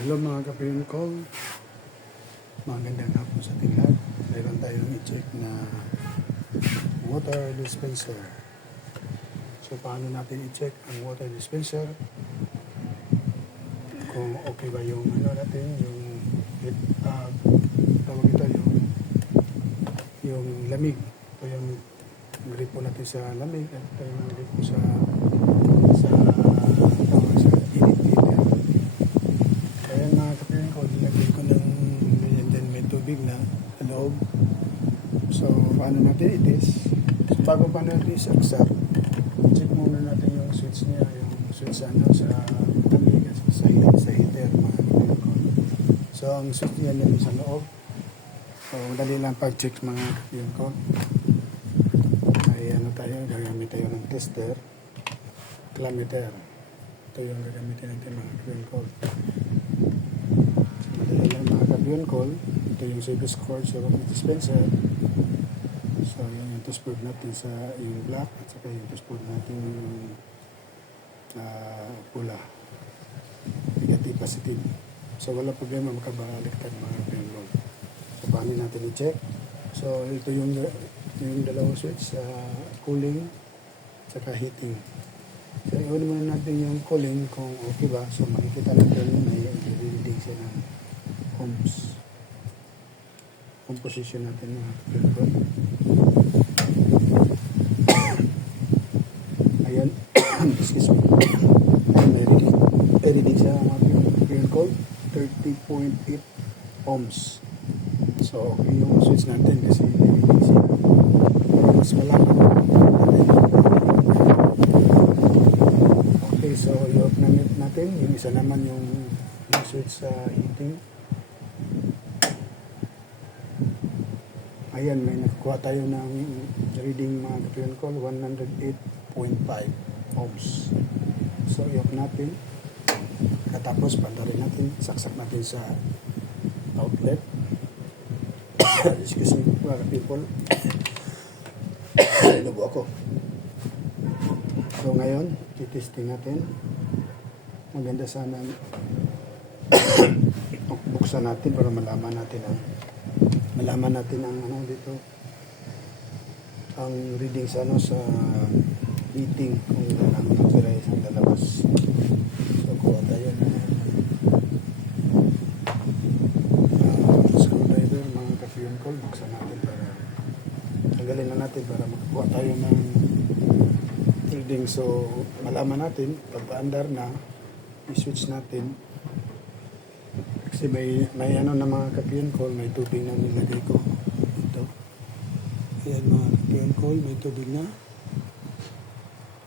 Hello mga kapatid ko, magandang hapon sa ating lahat. Mayroon tayong i-check na water dispenser. So paano natin i-check ang water dispenser? Kung okay ba yung natin, tawag ito yung lamig. Ito yung gripo natin sa lamig at ito yung gripo sa init. Ayan mga kapatid ko, nilagay ko ng ganyan din, may tubig na sa loob. So paano natin i-test? So bago pa natin isaksak, check muna natin yung switch niya, yung switch sa lamig at sa heater mga kapatid ko. So ang switch niya nandun sa loob. So madali lang pag-check mga kapatid ko. Ay gagamit tayo ng tester, climameter. Ito yung gagamitin natin mga kapatid ko. Madali lang mga kapatid ko. Ito yung service cord sa water dispenser. So yung dashboard natin sa yung black at saka yung dashboard natin yung pula, negative, positive. So wala problema, makabaliktad mga kapatid ko. So paano natin i-check? So ito yung dalawang switch sa cooling at saka heating. So iwan muna natin yung cooling kung okay ba. So makikita natin may reading siya ng ohms. Composition natin mga kapatid. Ayan. Excuse me. Ayan, may reading siya mga kapatid. 30.8 ohms. So okay yung switch natin kasi may reading siya. Pero mas malaman okay, so i-off natin. Yung isa naman yung switch sa heating. Ayan, may nakuha tayo ng reading mga kapatid ko, 108.5 ohms. So i-off natin. Katapos pandarin natin, saksak natin sa outlet. Excuse me mga people. Lubo ako. So ngayon, titesting natin. Maganda sana buksan natin para malaman natin ang dito ang reading sa sa heating kung ilan ang pera isang lalabas. So kuha tayo ng screwdriver mga kapatid ko. Buksan natin para tanggalin na natin para makakuha tayo ng reading. So malaman natin pag paandar na i-switch natin kasi may na mga kapatid ko, may tubig na nilagay ko ito. Ayan mga kapatid ko, may tubig na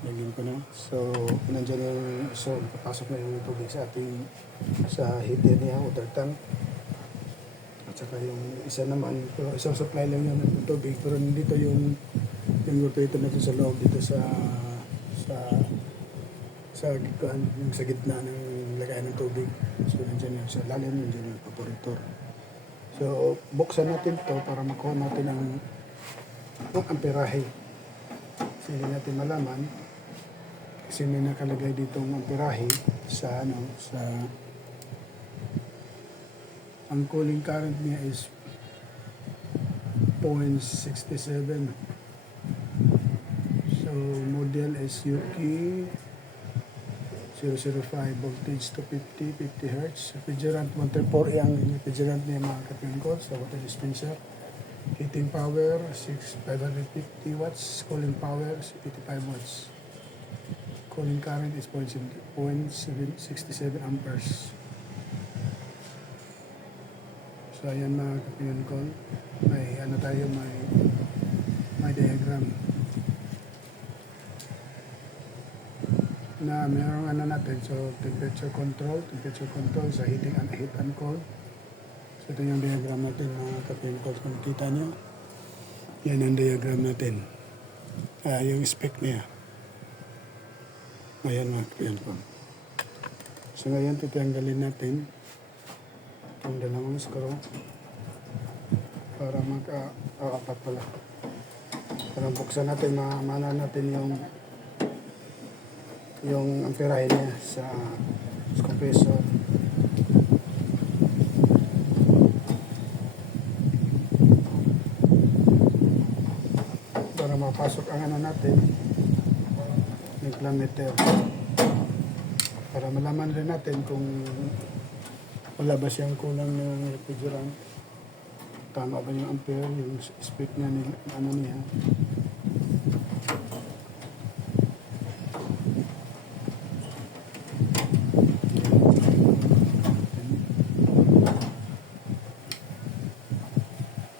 lagyan ko na. So nandiyan yung papasok na yung tubig sa ating heater niya, water tank. At saka yung isa naman, pero isang supply lang yun ng tubig, pero dito yung rotator natin sa loob dito sa gitna ng lagayan ng tubig. So nandiyan yung sa lalim, nandiyan yung evaporator. So buksan natin to para makuha natin ang amperahe. Kasi hindi natin malaman kasi may nakalagay dito ang amperahe sa ang cooling current niya is 0.67. So model is Yuki 005, voltage to 50 Hz. Refrigerant 134 ang refrigerant niya mga kapatid ko sa water dispenser. Heating power 550 watts, cooling power 85 watts. Cooling current is 0.67 amperes. So ayan mga kapatid ko, may diagram na mayroong natin. So temperature control sa heating and heat and cold. So ito yung diagram natin mga kapatid ko. Kung kita nyo, yan ang diagram natin. Yung spec niya. Ayan mga kapatid ko. So ngayon titanggalin natin itong dalawang screw para apat pala. Para buksan natin, maana natin yung amperahe niya sa compressor. kilometer. Para malaman rin natin kung wala ba siyang kulang ng refrigerant. Tama ba yung ampere, yung spec niya, ano niya.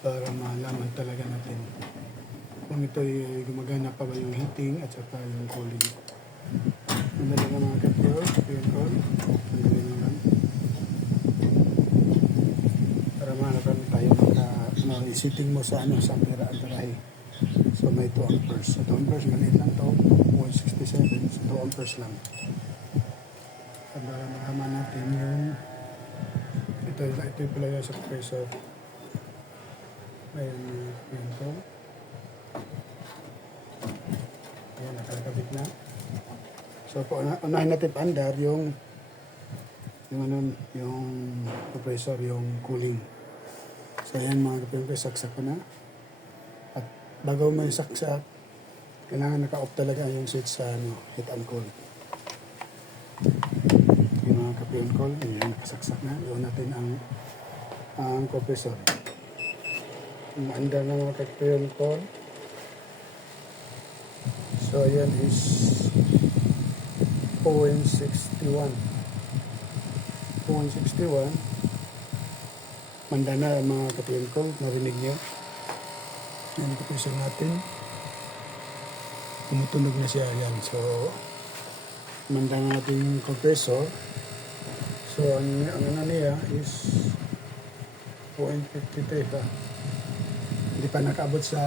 Para malaman talaga natin kung ito ay gumagana pa ba yung heating at saka yung cooling. Madali ka mga kapyo, yun ko. Madali naman. Para malaman tayo sitting mo sa ano, sa pera at barahe. So may 2 amperes. Sa 2 amperes, maliit lang to. 167. So 2 amperes lang. Para malaman natin yung ito yung pala sa compressor. Ayan, yun to. Ayan, nakalakabit na. So, unahin natin paandar yung compressor, yung cooling. So, ayan mga kapatid, saksak ko na. At bago mo yung saksak, kailangan naka-off talaga yung switch sa heat and cool. Yung mga kapatid cool, ayan, nakasaksak na. Iwan natin ang compressor. Ang andar ng mga kapatid cool. So, ayan is 0.61. 0.61. Manda na mga kapatid ko. Narinig niyo. Yan ang compressor natin. Tumutunog na siya. Yan. So, manda na natin yung compressor. So, ang ano niya is 0.53 pa. Hindi pa nakaabot sa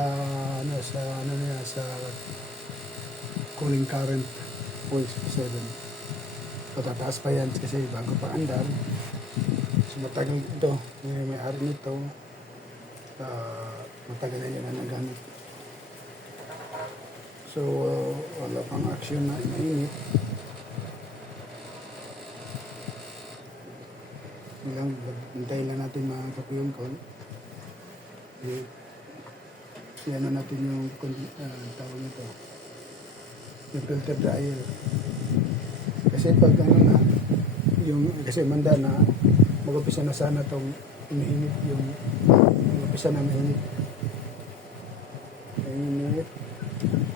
cooling current 0.67. So, tataas pa yan kasi bago pa andar. So, matagal ito. May ari nito. Matagal na yan na nagamit. So, wala pang action na inainit. Hintayin lang natin mga kapiyong ko. Yan na natin yung tawag nito. Yung filter dryer. Kasi pag kasi manda na mag-upisa na sana itong umiinit mag-upisa na mainit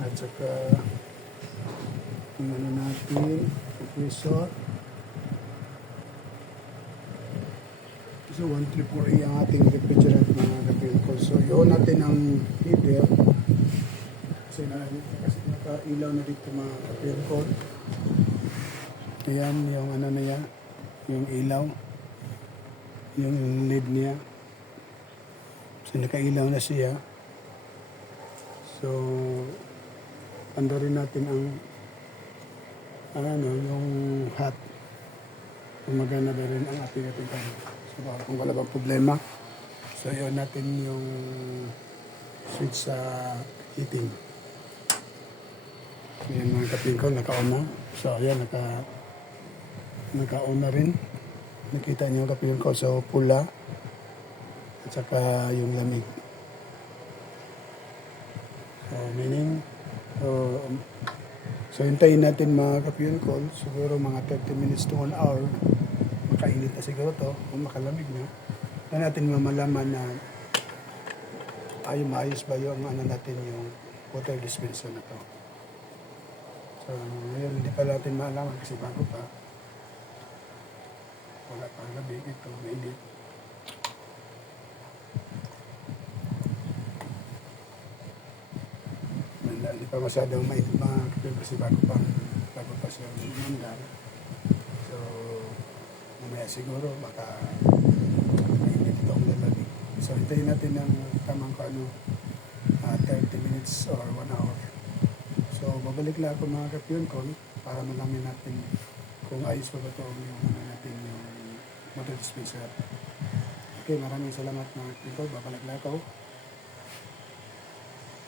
at saka yung natin compressor. So 134A ang ating refrigerant mga kapilko. So yun natin ang heater kasi nakailaw na dito mga kapilko. Ayan yung niya, yung ilaw, yung LED niya. So nakailaw na siya. So andarin natin yung hot. Gumagana ba rin ang ating pan. So kung wala bang problema, so yun natin yung switch sa heating. Ayan mga kapingko, naka-on na. So ayan, naka-on na rin. Nakita niyo kapingko, so pula at saka yung lamig. So meaning, so hintayin natin mga kapingko, siguro mga 30 minutes to 1 hour. Makainit na siguro to, kung makalamig na. Na natin mamalaman na maayos ba yung natin yung water dispenser na to. So, ngayon hindi pa natin maalaman kasi bago pa. Wala pa ang lamig, ito mainit. Hindi pa masyadong mainit mga kapil kasi bago pa siya umandar. So, mamaya siguro baka mainit ito ang lamig. So, hintayin natin ng tamang 30 minutes or 1 hour. So, babalik lang ako mga kapyon ko para malamin natin kung ayos pa ba ito yung natin yung motor dispenser. Okay, maraming salamat mga kapyon ko. Babalik lang ako.